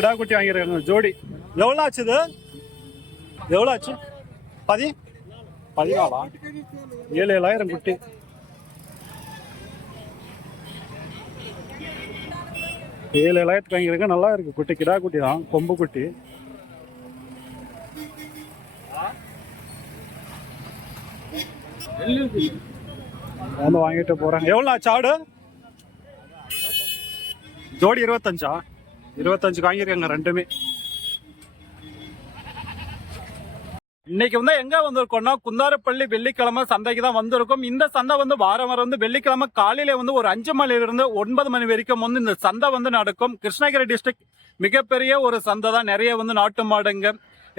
கிடா குட்டி வாங்கியிருக்காங்க. ஜோடி. எவ்வளோ ஆச்சு இது? எவ்வளோ ஆச்சு? பதி பதினாலா? ஏழு ஏழாயிரம் குட்டி. ஏழு ஏழாயிரத்துக்கு வாங்கியிருக்க நல்லா இருக்கு. குட்டி கிடா குட்டி தான். கொம்பு குட்டி. வந்து வாங்கிட்டு போறேன் எவ்வளோ ஆச்சு ஆடு? ஜோடி இருபத்தஞ்சா? இருபத்தஞ்சு வாங்கியிருக்காங்க ரெண்டுமே. இன்னைக்கு வந்து எங்க வந்திருக்கோம்னா குந்தாரப்பள்ளி வெள்ளிக்கிழமை சந்தைக்கு தான் வந்திருக்கோம். இந்த சந்தை வந்து வாரம் வாரம் வந்து வெள்ளிக்கிழமை காலையில வந்து ஒரு அஞ்சு மணிலிருந்து ஒன்பது மணி வரைக்கும் வந்து இந்த சந்தை வந்து நடக்கும். கிருஷ்ணகிரி டிஸ்ட்ரிக்ட் மிகப்பெரிய ஒரு சந்தை தான். நிறைய வந்து நாட்டு மாடுங்க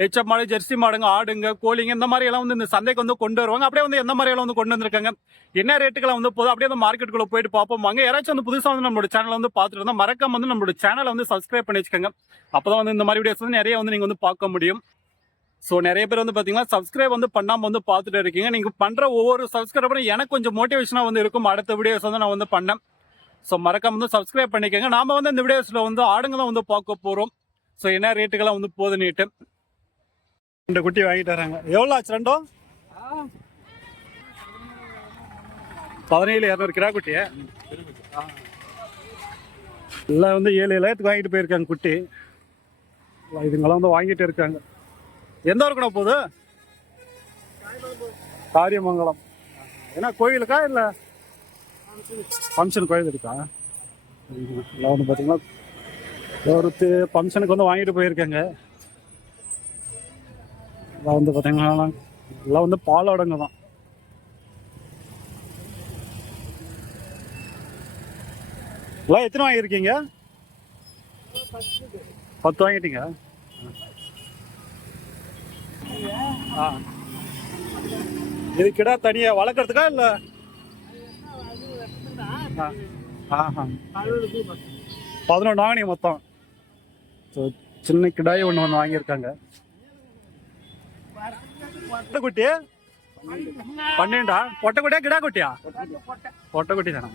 எச்ச மாடு ஜெர்சி மாடுங்க ஆடுங்க கோழிங்க இந்த மாதிரி எல்லாம் வந்து இந்த சந்தைக்கு வந்து கொண்டு வருவாங்க. அப்படியே வந்து எந்த மாதிரி எல்லாம் வந்து கொண்டு வந்திருக்காங்க? என்ன ரேட்டுக்கெல்லாம் வந்து போதும் அப்படியே அந்த மார்க்கெட்டுக்குள்ள போயிட்டு பார்ப்போம். வாங்க யாராச்சும் வந்து புதுசாக வந்து நம்மளோட சேனல் வந்து பார்த்துட்டு இருந்தா மறக்காம வந்து நம்மளோட சேனலை வந்து சப்ஸ்கிரைப் பண்ணி வச்சுக்கோங்க. அப்பதான் வந்து இந்த மாதிரி வீடியோஸ் வந்து நிறைய வந்து நீங்கள் வந்து பார்க்க முடியும். ஸோ நிறைய பேர் வந்து பார்த்தீங்கன்னா சப்ஸ்கிரைப் வந்து பண்ணாமல் வந்து பார்த்துட்டு இருக்கீங்க. நீங்கள் பண்ணுற ஒவ்வொரு சப்ஸ்கிரைபரும் எனக்கு கொஞ்சம் மோட்டிவேஷனாக வந்து இருக்கும். அடுத்த வீடியோஸ் வந்து நான் வந்து பண்ணேன். ஸோ மறக்காம வந்து சப்ஸ்கிரைப் பண்ணிக்கோங்க. நாம வந்து இந்த வீடியோஸில் வந்து ஆடுங்க தான் வந்து பார்க்க போகிறோம் ஸோ என்ன ரேட்டுக்கெல்லாம் வந்து போதுன்னுட்டு ரெண்டு குட்டி வாங்கிட்டு வராங்க எவ்வளோ ஆச்சு ரெண்டும்? பதினேழு இரநூறு கிடா குட்டி. எல்லாம் வந்து ஏழு ஏழாயிரத்துக்கு வாங்கிட்டு போயிருக்காங்க குட்டி. இதுங்கெல்லாம் வந்து வாங்கிட்டு இருக்காங்க. எந்த ஊருக்கு நான் போகுது? காரியமங்கலம். ஏன்னா கோயிலுக்கா இல்லை? ஃபங்க்ஷன் கோயில் இருக்கா எல்லாம் வந்து பார்த்தீங்கன்னா ஒருத்து ஃபங்க்ஷனுக்கு வந்து வாங்கிட்டு போயிருக்காங்க. இதெல்லாம் வந்து பார்த்தீங்கன்னா எல்லாம் வந்து பாலோடங்க தான் எல்லாம் எத்தனை வாங்கியிருக்கீங்க? பத்து வாங்கிட்டீங்க? ஆ. இது கிடா தனியாக வளர்க்குறதுக்கா இல்லை? பதினொன்று வாங்கினீங்க மொத்தம். ஸோ சின்ன கிடாய் ஒன்று ஒன்று வாங்கியிருக்காங்க. பொட்டைக்குட்டி? பன்னெண்டா? பொட்டைக்குட்டியா கிடா குட்டியா பொட்டைக்குட்டி தானா.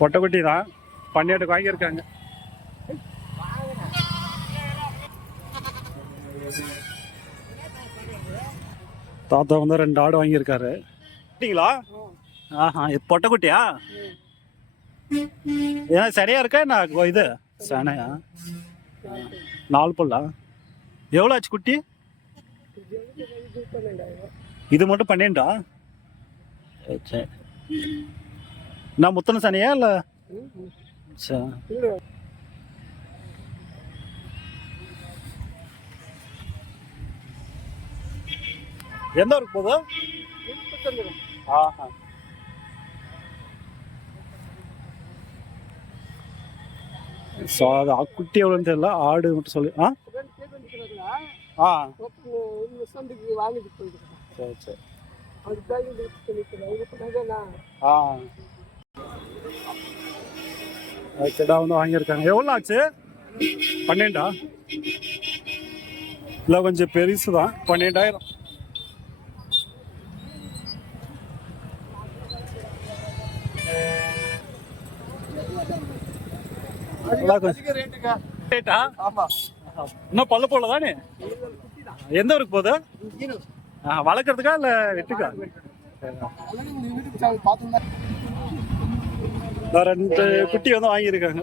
பொட்டைக்குட்டி தான் பன்னெண்டு வாங்கியிருக்காங்க. தாத்தா வந்து ரெண்டு ஆடு வாங்கியிருக்காரு. குட்டிங்களா ஆஹா இது பொட்டைக்குட்டியா? ஏன்னா சரியா இருக்கா என்ன? இது சனையா? நாலு பல்லா? எவ்வளோ ஆச்சு குட்டி? இது மட்டும் பன்னெண்டா? சரி, நான் முத்தன சனியா இல்லை? சரி எந்த ஊருக்கு ஆஹா. ஸோ அது ஆ- குட்டி எவ்வளோன்னு தெரியல. ஆடு மட்டும் சொல்லி. ஆ? ஆ. சந்தைக்கு வாங்கிட்டு போயிருக்கேன் சரி சரி. அதுக்காக இதுக்கு நான் ஆ. அது கிடா வந்து வாங்கியிருக்காங்க. எவ்வளோ ஆச்சு? பன்னெண்டா? இல்லை கொஞ்சம் பெருசு தான். பன்னெண்டாயிரம். அதான் கொஞ்சம் ரேட்டுக்கா ரேட்டா ஆமா. இன்னும் பல்ல போல தானே எந்த ஊருக்கு போகுது? வளர்க்கறதுக்கா இல்லை வெட்டுக்கா? ரெண்டு குட்டி வந்து வாங்கியிருக்காங்க.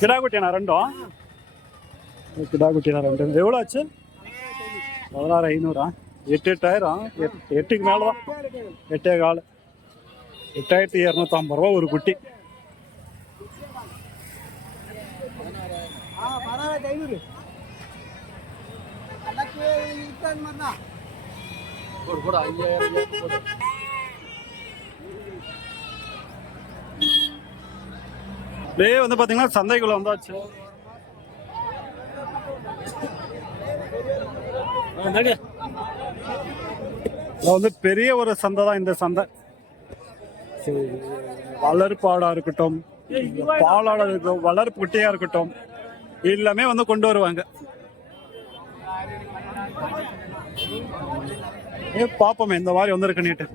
கிடா குட்டியா ரெண்டும். கிடா குட்டியா ரெண்டும். எவ்வளோ ஆச்சு? பதினாறு ஐநூறா? எட்டு எட்டாயிரம்? எட்- எட்டுக்கு மேலே தான் எட்டே கால். எட்டாயிரத்தி இரநூத்தம்பது ரூபா ஒரு குட்டி. பரவாயில்ல ஐநூறு எனக்கு மாதிரி தான் ஐயாயிரம் வந்து பார்த்தீங்கன்னா சந்தைக்குள்ள வந்தாச்சு இது வந்து பெரிய ஒரு சந்தை தான் இந்த சந்தை சரி, வளர்ப்பு ஆடா இருக்கட்டும் பாலாடா இருக்கட்டும் வளர்ப்பு குட்டியா இருக்கட்டும் எல்லாமே வந்து கொண்டு வருவாங்க ஏ பாப்போமே இந்த மாதிரி வந்திருக்கு நீட்டு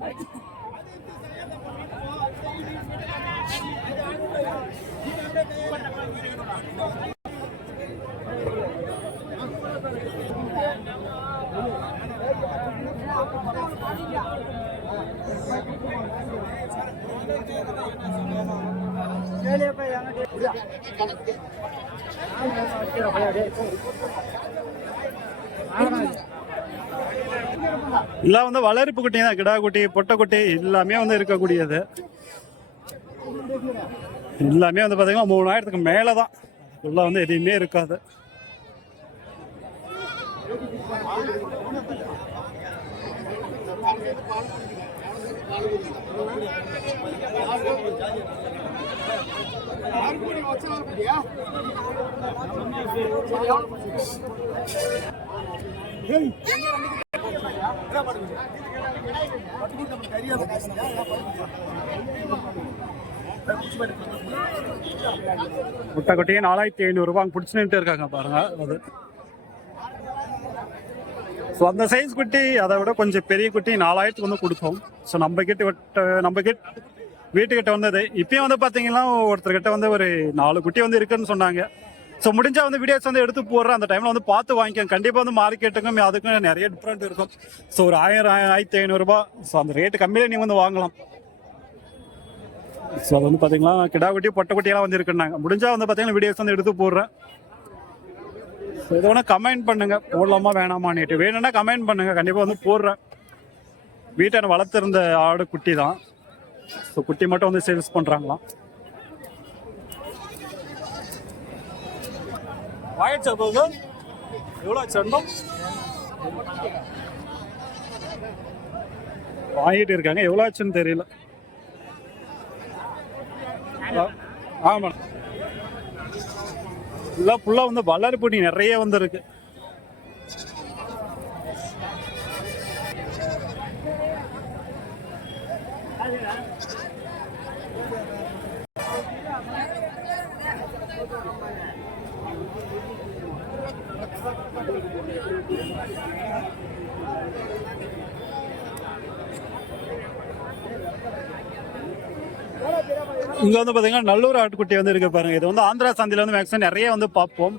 Yeah. எல்லாம் வந்து வளர்ப்பு குட்டி தான். கிடா குட்டி பொட்டை குட்டி எல்லாமே வந்து இருக்கக்கூடியது. எல்லாமே வந்து பார்த்தீங்கன்னா மூணாயிரத்துக்கு மேலே தான் உள்ள வந்து எதுவுமே இருக்காது. முட்டை குட்டியே நாலாயிரத்தி ஐநூறுரூவா அங்கே பிடிச்சிட்டு இருக்காங்க பாருங்க. அது. ஸோ அந்த சைஸ் குட்டி அதை விட கொஞ்சம் பெரிய குட்டி நாலாயிரத்துக்கு வந்து கொடுத்தோம் ஸோ நம்ம கிட்ட விட்ட நம்ம கிட்ட வீட்டுக்கிட்ட வந்தது. இப்பயும் வந்து பார்த்தீங்கன்னா ஒருத்தர்கிட்ட வந்து ஒரு நாலு குட்டி வந்து இருக்குன்னு சொன்னாங்க. ஸோ முடிஞ்சால் வந்து வீடியோஸ் வந்து எடுத்து போடுறேன். அந்த டைமில் வந்து பார்த்து வாங்கிக்கோங்க. கண்டிப்பாக வந்து மார்க்கெட்டுக்கும் அதுக்கும் நிறைய டிஃப்ரெண்ட் இருக்கும். ஸோ ஒரு ஆயிரம் ஆயிரத்தி ஐநூறுரூபா ஸோ அந்த ரேட்டு கம்மியில் நீங்கள் வந்து வாங்கலாம். ஸோ அது வந்து பார்த்தீங்கன்னா கிடா குட்டி பொட்டை குட்டியெல்லாம் வந்து இருக்குன்னாங்க. முடிஞ்சால் வந்து பார்த்தீங்கன்னா வீடியோஸ் வந்து எடுத்து போடுறேன். ஸோ இதை வேணால் கமெண்ட் பண்ணுங்கள் போடலாமா வேணாமான்னுட்டு வேணும்னா கமெண்ட் பண்ணுங்கள் கண்டிப்பாக வந்து போடுறேன். வீட்டை வளர்த்துருந்த ஆடு குட்டி தான் ஸோ குட்டி மட்டும் வந்து சேல்ஸ் பண்ணுறாங்களாம் ஆயிரத்தி போகுது எவ்வளோ ஆச்சு ரெண்டும் வாங்கிட்டு இருக்காங்க. எவ்வளோ ஆச்சுன்னு தெரியல. ஆமாம் ஃபுல்லாக ஃபுல்லாக வந்து வளர் நிறைய வந்துருக்கு. இங்க வந்து பாத்தீங்கன்னா நல்லூர் ஆட்டுக்குட்டி வந்து இருக்கு பாருங்க. இது வந்து ஆந்திரா சந்தையில வந்து மேக்ஸிமம் நிறைய வந்து பார்ப்போம்.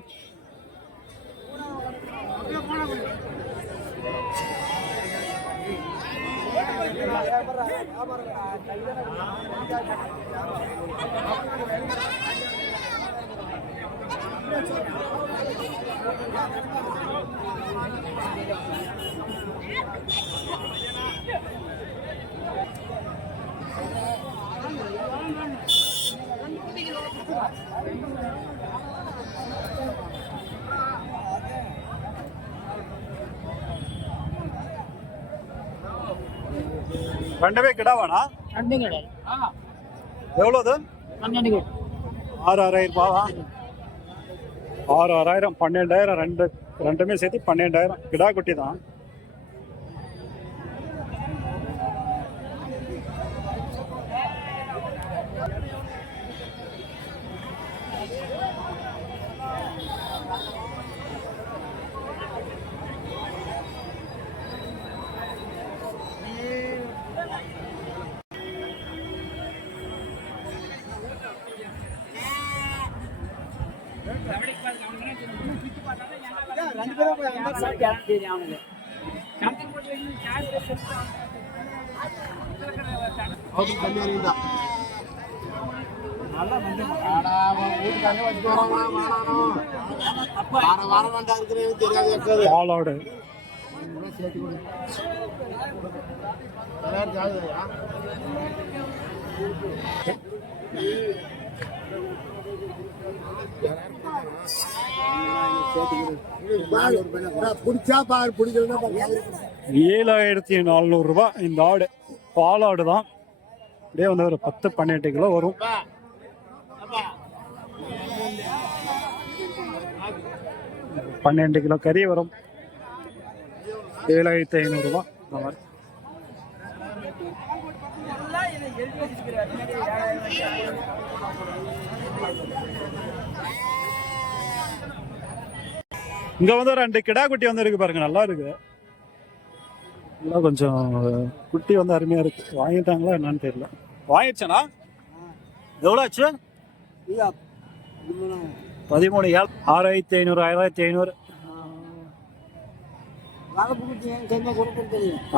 ரெண்டுமே கிடாவானா? ரெண்டும் கிடையாது எவ்வளவு பன்னெண்டு ஆறு ஆறாயிரம் ரூபாவா? ஆறு ஆறாயிரம் பன்னெண்டாயிரம் ரெண்டு ரெண்டுமே சேர்த்து பன்னெண்டாயிரம் கிடா குட்டி தான் ரெண்டு பேரும் போய் அந்த side கிளம்பி அவனுக்கு அவருக்கு கம்மியா இருக்குதா வாரம் வாரம் வேண்டா இருக்கிறேன்னு தெரியாது எக்காது. பாலோடு அதான் ஏழாயிரத்தி நானூறு இந்த ஆடு பாலாடு தான். அப்படியே வந்து ஒரு பத்து பன்னெண்டு கிலோ வரும். பன்னெண்டு கிலோ கறி வரும். ஏழாயிரத்தி ஐநூறு இந்த மாதிரி. இங்க வந்து ரெண்டு கிடா குட்டி வந்து இருக்கு பாருங்க நல்லா இருக்கு. நல்லா கொஞ்சம் குட்டி வந்து அருமையா இருக்கு. வாங்கிட்டாங்களா என்னன்னு தெரியல. வாங்கிடுச்சனா? எவ்வளோ ஆச்சு பதிமூணு ஏழு ஆறாயிரத்தி ஐநூறு ஆயிரத்தி ஐநூறு.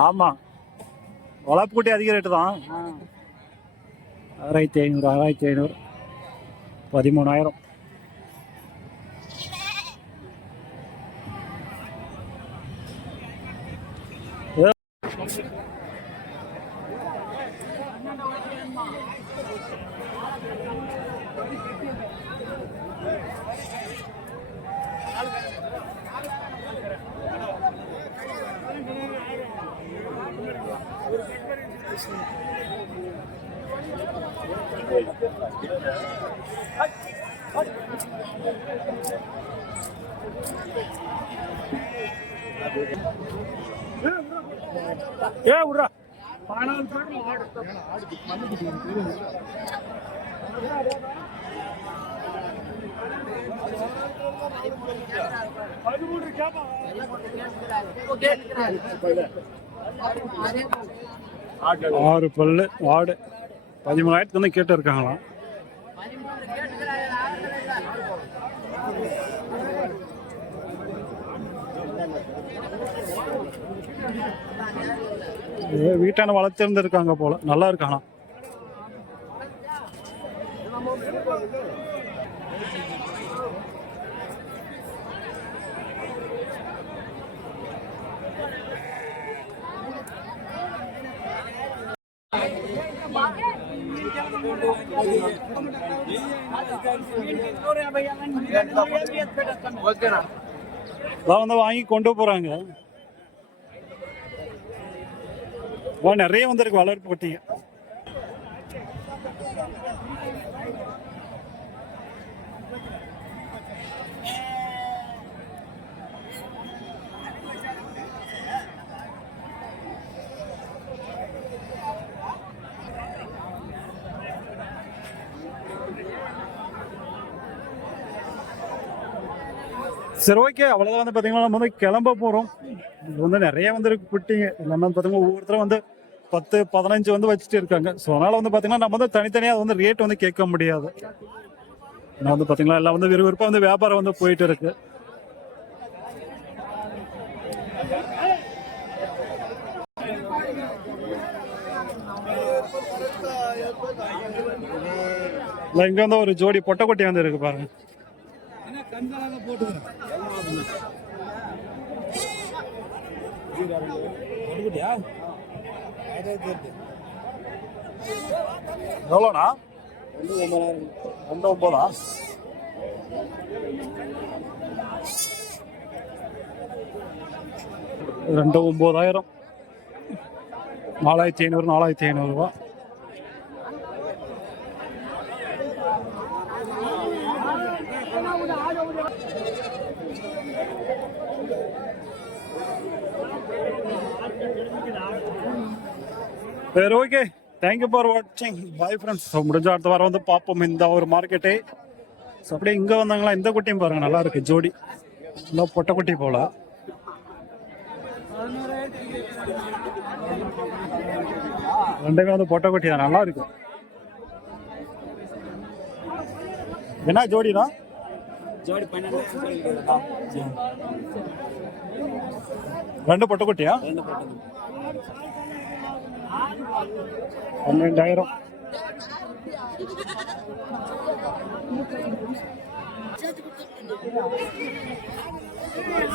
ஆமா. வளர்ப்பு குட்டி அதிக ரேட்டு தான். ஆறாயிரத்தி ஐநூறு ஆறாயிரத்தி ஐநூறு. பதிமூணாயிரம். ஏ விட்றா. ஆறு பல்லு ஆடு பதிமூணாயிரத்துக்கு வந்து கேட்டு இருக்காங்களாம் வீட்டான வளர்த்திருந்து இருக்காங்க போல. நல்லா இருக்கானா? அதான் வந்து வாங்கி கொண்டு போறாங்க. நிறைய வந்திருக்கு வளர்ப்பு பட்டிங்க. சரி ஓகே அவ்வளோதான் வந்து பார்த்தீங்கன்னா நம்ம வந்து கிளம்ப போகிறோம் இது வந்து நிறைய வந்துருக்கு குட்டிங்க. எல்லாமே பார்த்தீங்கன்னா ஒவ்வொருத்தரும் வந்து பத்து பதினஞ்சு வந்து வச்சுட்டு இருக்காங்க. ஸோ அதனால் வந்து பார்த்தீங்கன்னா நம்ம வந்து தனித்தனியாக வந்து ரேட் வந்து கேட்க முடியாது. ஏன்னா வந்து பார்த்தீங்களா எல்லாம் வந்து விறுவிறுப்பாக வந்து வியாபாரம் வந்து போயிட்டு இருக்கு. இல்லை இங்கே வந்து ஒரு ஜோடி பொட்டைக்குட்டி வந்து இருக்கு பாருங்க. எவ்வளோண்ணா ரெண்டு ஒன்பதா ரெண்டு ஒம்பதாயிரம் நாலாயிரத்தி ஐநூறு நாலாயிரத்தி ஐநூறுரூவா சரி ஓகே தேங்க்யூ ஃபார் வாட்சிங் பாய் ஃப்ரெண்ட்ஸ் ஸோ முடிஞ்ச அடுத்த வாரம் வந்து பார்ப்போம். இந்த ஒரு மார்க்கெட்டே ஸோ அப்படியே இங்கே வந்தாங்களா இந்த குட்டியும் பாருங்க நல்லா இருக்கு. ஜோடி. நல்லா பொட்டை குட்டி போல. ரெண்டுமே வந்து பொட்டை குட்டி தான் நல்லா இருக்கு. என்ன ஜோடினா? ஜோடி ரெண்டு பொட்டை குட்டியா? பன்னெண்டாயிரம்.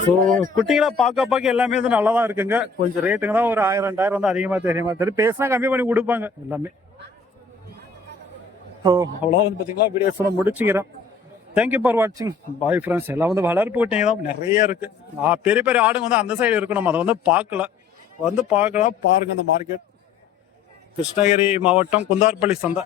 ஸோ குட்டிங்களா பார்க்க பார்க்க எல்லாமே வந்து நல்லா தான் இருக்குங்க. கொஞ்சம் ரேட்டுங்க தான் ஒரு ஆயிரம் ரெண்டாயிரம் வந்து அதிகமாக தெரியுமா தெரியும் பேசினா கம்மி பண்ணி கொடுப்பாங்க எல்லாமே. ஸோ அவ்வளோ வந்து பார்த்தீங்களா வீடியோஸ் வந்து முடிச்சுக்கிறேன். தேங்க்யூ ஃபார் வாட்சிங் பாய் ஃப்ரெண்ட்ஸ் எல்லாம் வந்து வளர்ப்பு குட்டிங்க தான். நிறைய இருக்குது பெரிய பெரிய ஆடுங்க வந்து அந்த சைடு இருக்கு நம்ம அதை வந்து பார்க்கல. வந்து பார்க்கலாம் பாருங்கள் அந்த மார்க்கெட் கிருஷ்ணகிரி மாவட்டம் குந்தார்பள்ளி சந்தை.